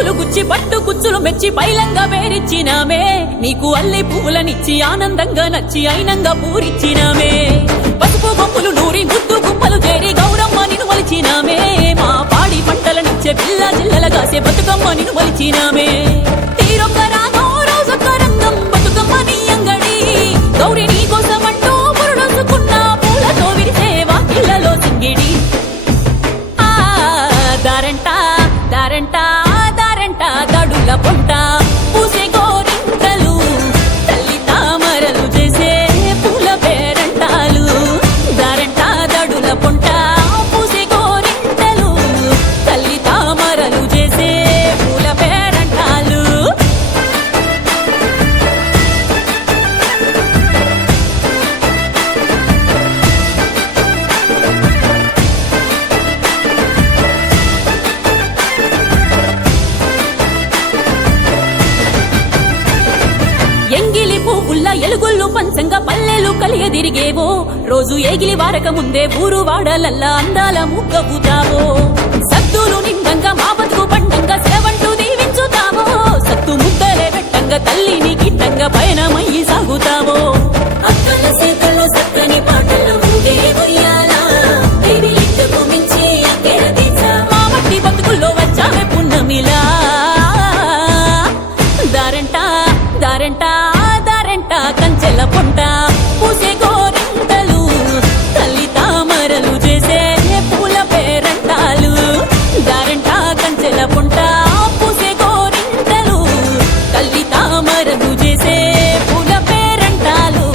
పువ్వులు గుచ్చి పట్టు కుచ్చులు మెచ్చి పైలంగా పేరిచ్చినామే నీకు అల్లి పువ్వులనిచ్చి ఆనందంగా నచ్చి అయినంగా పూరిచ్చినామే పసుపు బొమ్మలు నూరి ముద్దు గుమ్మలు చేరి గౌరమ్మ నిన్ను వలిచినామే మా పాడి పంటలనిచ్చే పిల్ల జిల్లల కాసే బతుకమ్మ నిన్ను వలిచినామే తీరొక్క రాగం రోజొక్క రంగం బతుకమ్మ నీ అంగడి గౌరి నీ కోసమంటూ పురుడొసుకున్న పూలతో విరిసే వాకిళ్లలో సింగిడి దారంట దారంట దారంట దడుల పొంట పూసే గోరింకలు తల్లి తామరలు చేసే పూల పేరంటాలు దారంట దడుల పొంట పూసే గోరింకలు తల్లి తామరలు చేసే పూల పేరంటాలు ఎంగిలి పువ్వుల్ల ఎలుగుళ్ళు పంచంగా పల్లెలు కలియదిరిగేవో రోజు ఏగిలి వారక ముందే ఊరు వాడలల్లా అందాల ముగ్గవుతావో సత్తులు నిండంగా మా బతుకు పండంగా సేవంటూ దీవించుతావో సత్తు ముద్దలే పెట్టంగా తల్లిని గిట్టంగా పయనమయ్యి సాగుతావో అక్కల సేకల్లో సక్కని పాటలు మా మట్టి బతుకుల్లో వచ్చావే పున్నమిలా దారంట దారంట దారంట కంచెల పొంట పూసే గోరింటలు తల్లి తామరలు చేసే పూల పేరంటాలు దారంట కంచెల పొంట పూసే గోరింటలు తల్లి తామరలు చేసే పూల పేరంటాలు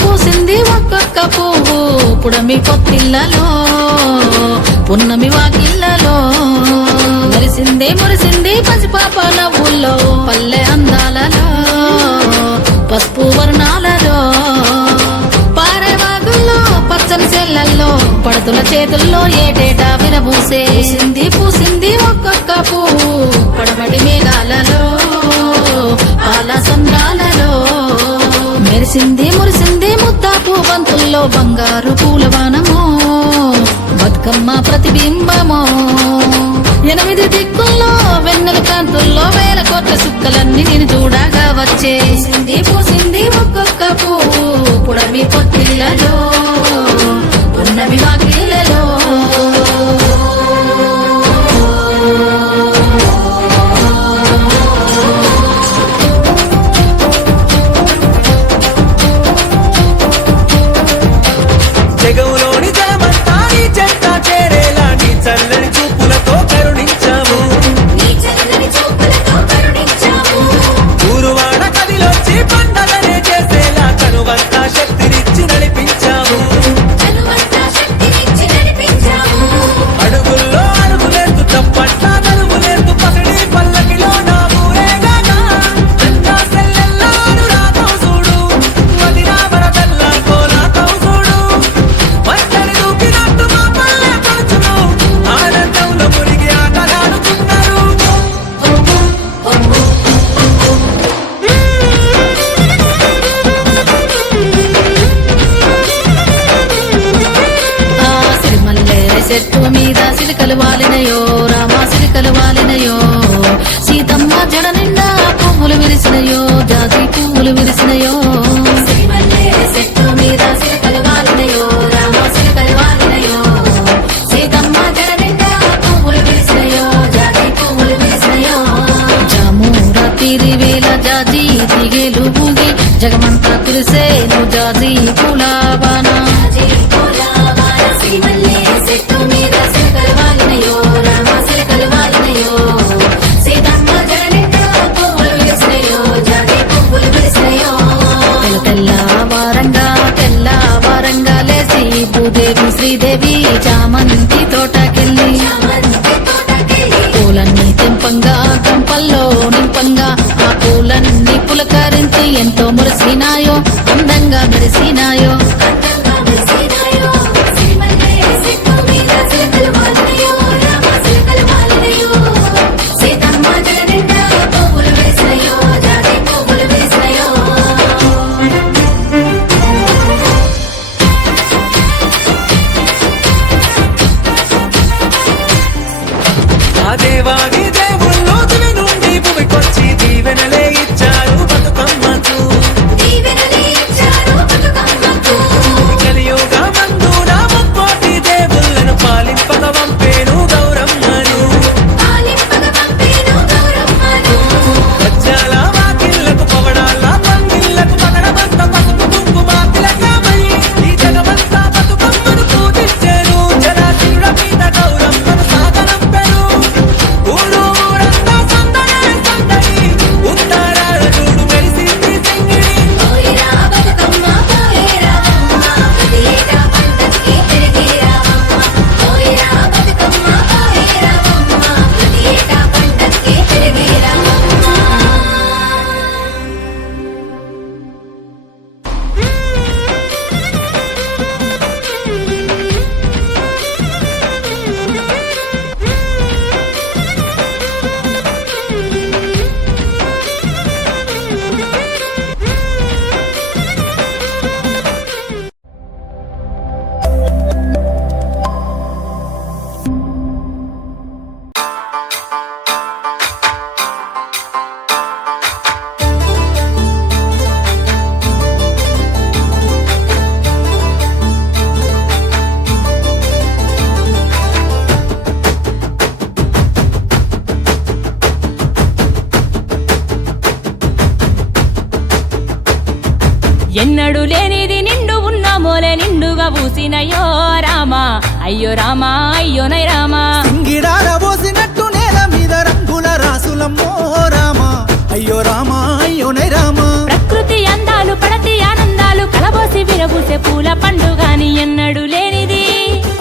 పూసింది ఒక్కొక్క పువ్వు పుడమి కొత్తిళ్లలో పున్నమి వాకిళ్లలో మురిసింది పసిపాప నవ్వుల్లో పల్లె అందాలలో పసుపు వర్ణాలలో పారేవాగుల్లో పచ్చని చెల్లల్లో పడతుల చేతుల్లో ఏటేటా విరబూసే పూసింది ఒక్కొక్క పువ్వు పడమటి మేఘాలలో పాల సంద్రాలలో మురిసింది ముద్దాపు బంతుల్లో బంగారు పూలవానమో బతుకమ్మ ప్రతిబింబమో 8 దిక్కుల్లో వెన్నెల కాంతుల్లో వేల కోట్ల సుక్కలన్నీ నేను చూడగా వచ్చే పూసింది ఒక్కొక్క పువ్వు పుడమి కొత్తిళ్లలో ఉన్నవి వాకిళ్లలో చల్లని చూపులతో కరుణించావు సిరికలు వాలినయో రామ సిరికలు వాలినయో సీతమ్మ జడ నిండా పువ్వులు విరిసినయో జాజి పువ్వులు విరిసినయో సిరిమల్లె చెట్టు మీద సిరికలు వాలినయో రామ సిరికలు వాలినయో సీతమ్మ జడ నిండా పువ్వులు విరిసినయో జాజి పువ్వులు విరిసినయో జాము రాత్రి వేళ జాజి తీగేలు ఊగి జగమంతా కురిసేను జాజి పూలవాన సిరిమల్లె చెట్టు మీద సిరికలు వాలినయో రామ సిరికలు వాలినయో సీతమ్మ జడ నిండా పువ్వులు విరిసినయో జాజి పువ్వులు విరిసినయో తెల్లవారంగా లేసి భూదేవి శ్రీదేవి చామంతి తోటకెళ్ళి పూలన్నీ తెంపంగా గంపల్లో నింపంగా ఆ పూలన్నీ పులకరించి ఎంతో మురిసినాయో అందంగా మెరిసినాయో సీతమ్మ జడ నిండా పువ్వులు విరిసినయో జాజి పువ్వులు విరిసినయో ఆ దేవాది దేవుళ్ళు దివి నుండి భూమికొచ్చి దీవెనలే ఇచ్చారు బతుకమ్మకు కలియుగ మందున ముక్కోటి దేవుళ్ళను పాలింపగ పంపేను గౌరమ్మను వజ్రాల వాకిళ్లకు పవడాల పందిళ్లకు పగడమంత పసుపు కుంకుమ తిలకమయ్యి ఈ జగమంతా బతుకమ్మను పూజించెను జనాశివుడ మీద గౌరమ్మను సాగనంపెను ఊరంతా సందడే సందడి ఉత్తరాల చూడు మెరిసింది సింగిడి ఎన్నడు లేనిది నిండు ఉన్న మోలే నిండుగా పూసినయో రామా అయ్యో రామా అయ్యోనై రామా సింగిడార పోసినట్టు నేల మీద రంగుల రాసులమ్మో రామా అయ్యో రామా అయ్యోనై రామా ప్రకృతి అందాలు పడతి ఆనందాలు కలబోసి విరబూసే పూల పండుగాని ఎన్నడు లేనిది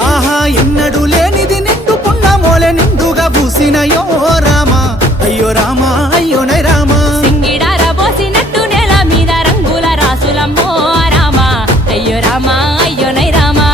ఆహా ఎన్నడు లేనిది నిండు పున్నమోలే నిండుగా పూసినయో రామా అయ్యో రామా అయ్యోనై రామా సింగిడార పోసినట్టు నేల మీద రంగుల రాసులమ్మో రామా అయ్యో రామా అయ్యోనై రామా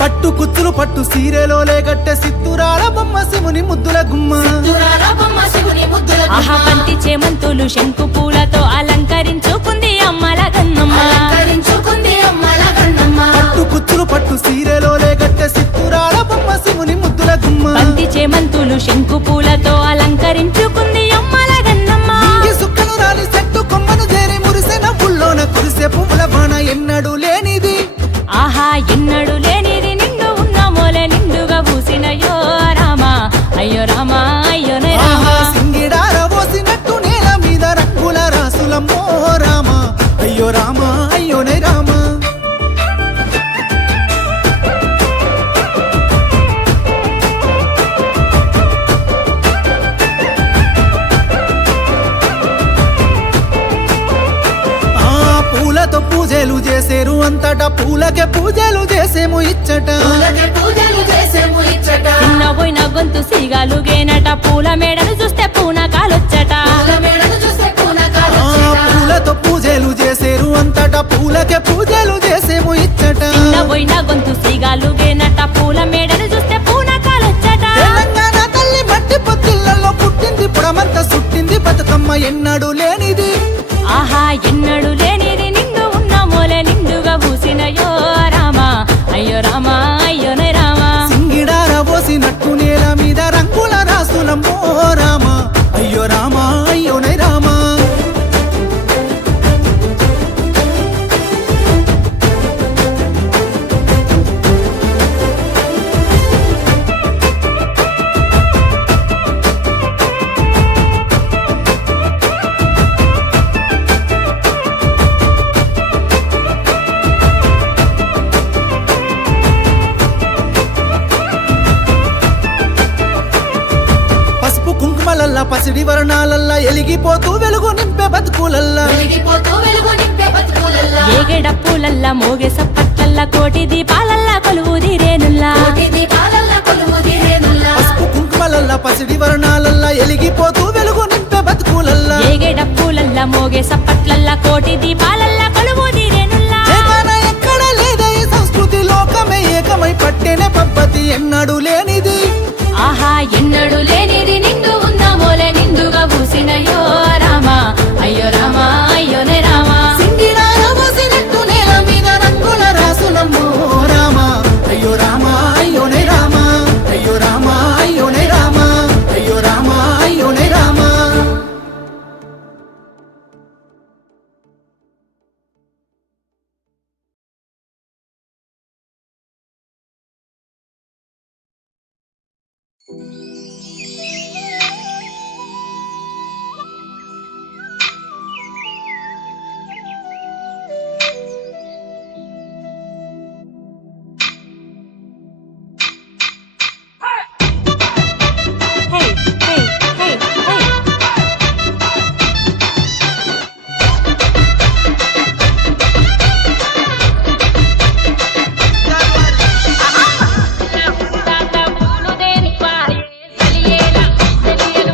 పట్టు కుచ్చులు పట్టు సీరెలో లేగట్టె సిత్తురాల బొమ్మ శివుని ముద్దుల గుమ్మ ఆహా పంతి చేమంతులు శంకు పూలతో అలంకరించుకుంది అమ్మల గన్నమ్మ పట్టు కుచ్చులు పట్టు సీరెలో లేగట్టె సిత్తురాల బొమ్మ శివుని ముద్దుల గుమ్మ పంతి చేమంతులు శంకు పూలతో అలంకరించుకుంది అమ్మల గన్నమ్మ ఈ సుక్కను రాలి చెట్టు కొమ్మను చేరి మురిసె నవ్వుల్లోన కురిసే పువ్వుల బాణ ఎన్నడు లేనిది ఆహా ఎన్నడు లేనిది నిండు ఉన్న మోలే నిండుగా పూసినయో రామా అయ్యో రామా అయ్యోనే ఆహా రామా సింగిడార పోసినట్టు నేల మీద రంగుల రాసులమ్మో రామా అయ్యో రామా అయ్యోనై రామా పూలతో పూజలు చేసేరు అంతటా పూలకే పూజలు చేసేము ఇచ్చట చిన్న పోయిన గొంతు సిగాలు గేనట పూల మేడలు చూస్తే పూనకాలొచ్చట పసిడి వర్ణాలల్లా ఎలిగిపోతూ వెలుగు నింపే బతుకులల్లా ఏగెడ పూలల్లా మోగే సప్పట్లల్లా కోటి దీపాలల్లా కొలువుదిరేనుల్లా పసుపు కుంకుమలల్లా పసిడి వర్ణాలల్లా ఎలిగిపోతూ వెలుగు నింపే బతుకులల్లా ఏగెడ పూలల్లా మోగే సప్పట్లల్లా కోటి దీపాలల్లా కొలువుదిరేనుల్లా జగన ఎక్కడ లేదా ఈ సంస్కృతి లోకమే ఏకమై పట్టెనే పద్ధతి ఎన్నడూ లేనిది ఆహా ఎన్నడు లేనిది నిండు ఉన్నామోలే నిండుగా పూసినయో రామా అయ్యో రామా అయ్యోనే రామా సింగిరాల పోసినట్టు నేల మీద రంగుల రాసులమ్మో రామా అయ్యో రామా అయ్యోనే రామా అయ్యో రామా అయ్యోనే రామా అయ్యో రామా అయ్యోనే రామా పూలు దేని పాయే తెలియేలా తెలియలు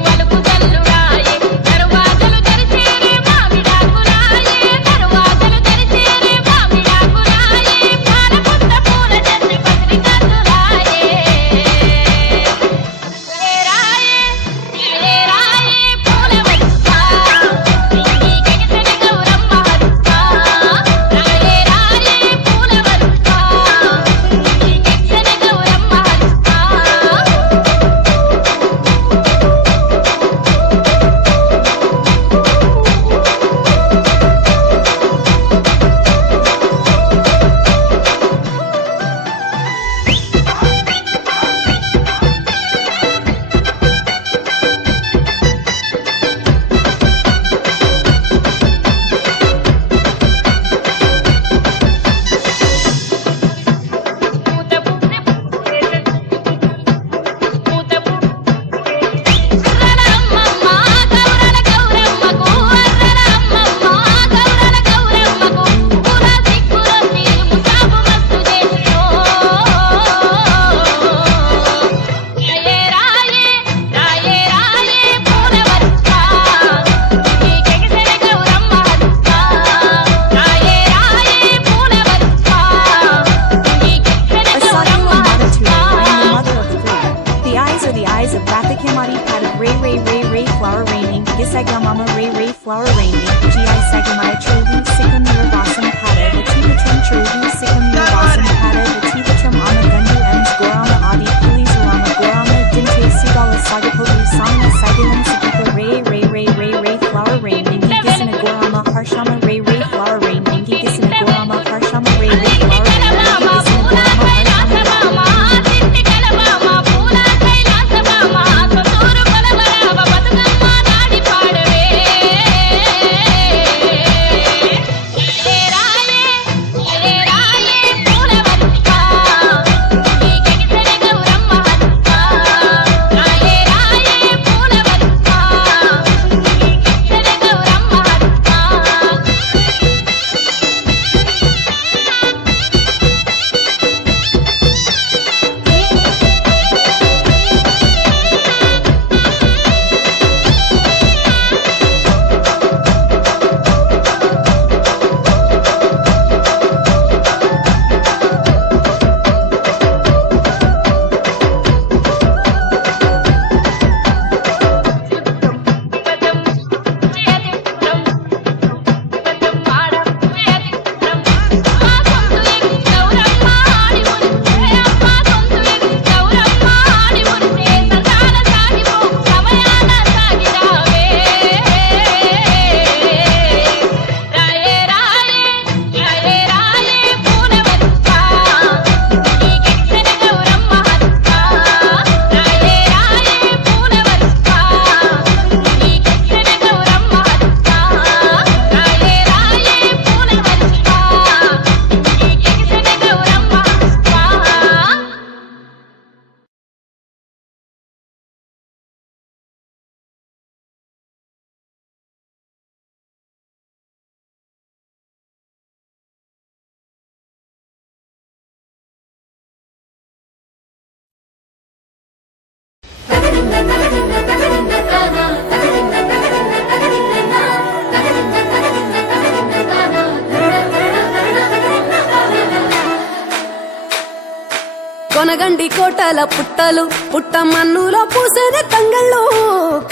కొనగండి కోటల పుట్టలు పుట్టమన్నులో పూసిన తంగళ్ళు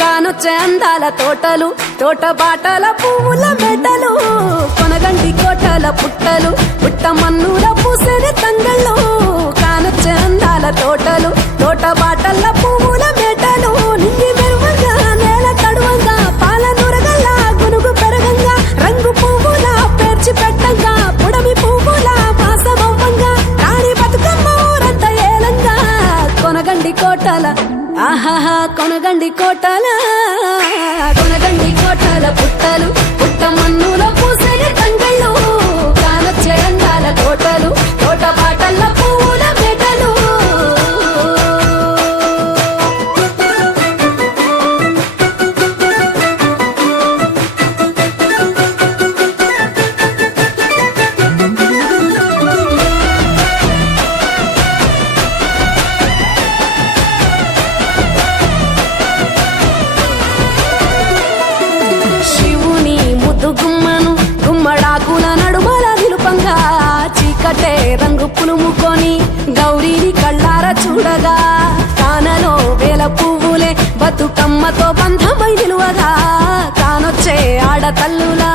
కానొచ్చే అందాల తోటలు తోట బాటల పువ్వుల మెడలు కొనగండి కోటల పుట్టలు పుట్టమన్నులో పూసిన తంగళ్ళు కానొచ్చే అందాల తోటలు తోట బాటల పువ్వుల మెడలు నింగి మెరువంగా నేల తడువంగా పాల నురగల్లా గునుగు పెరగంగా రంగు పువ్వుల పేర్చి పెట్టంగా పుడమి పువ్వుల మాసమవ్వంగా రాణి బతుకమ్మ ఊరంత ఏలంగా కొనగండి కోటల ఆహాహా కొనగండి కోటల కొనగండి కోటల పుట్టలు పుట్టమన్నులో పూసే తంగళ్ళు కానొచ్చే అందాల తోటలు తోట బాటల్ల పువ్వుల మెడలు శివుని ముద్దు గుమ్మను గుమ్మడాకుల నడుమల నిలుపంగా చీకటే రంగు పులుముకొని గౌరీని కళ్ళార చూడగా కానలో వేల పువ్వులే బతుకమ్మతో బంధమై నిలువగా కానొచ్చే ఆడతల్లులా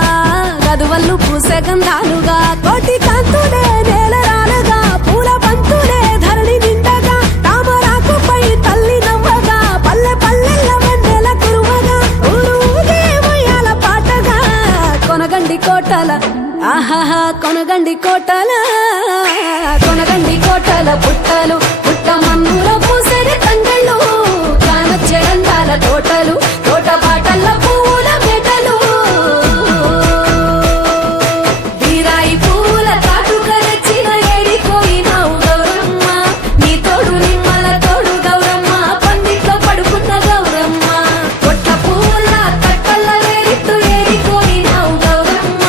గదువల్లు పూసే గంధాలుగా కోటి కాంతులే నేల రాలగా పూల బంతులే ధరణి నిండగా తామరాకుపై తల్లి నవ్వగా పల్లె పల్లెల్ల వెన్నెల కురువగా ఊరు ఊగే ఉయ్యాల పాటగా కొనగండి కోటల ఆహాహా కొనగండి కోటల కొనగండి కోటల పుట్టలు పుట్టమన్నులో పూసే తంగళ్ళు కానొచ్చే అందాల తోటలు తోట బాటల్ల పువ్వుల మెడలు వీరాయి పూల కాటుక తెచ్చిన ఏడిపోయినావు గౌరమ్మ నీ తోడు నిమ్మల తోడు గౌరమ్మ పందిట్లో పడుకున్న గౌరమ్మ కొట్ల పూల కట్టల్ల వేరిట్టు ఏడిపోయినావు గౌరమ్మ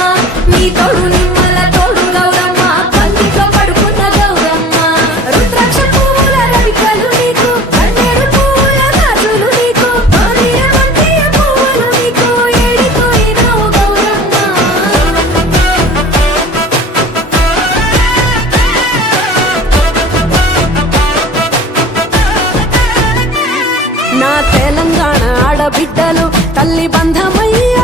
నీ తోడు నిమ్మల తోడు గౌరమ్మ పందిట్లో పడుకున్న గౌరమ్మ రుద్రాక్ష పువ్వుల రవికలు నీకు కన్నేరు పువ్వుల గాజులు నీకు మాదిర మందియ పువ్వులు నీకు ఏడిపోయినావు గౌరమ్మ నా తెలంగాణ ఆడబిడ్డలు తల్లి బంధం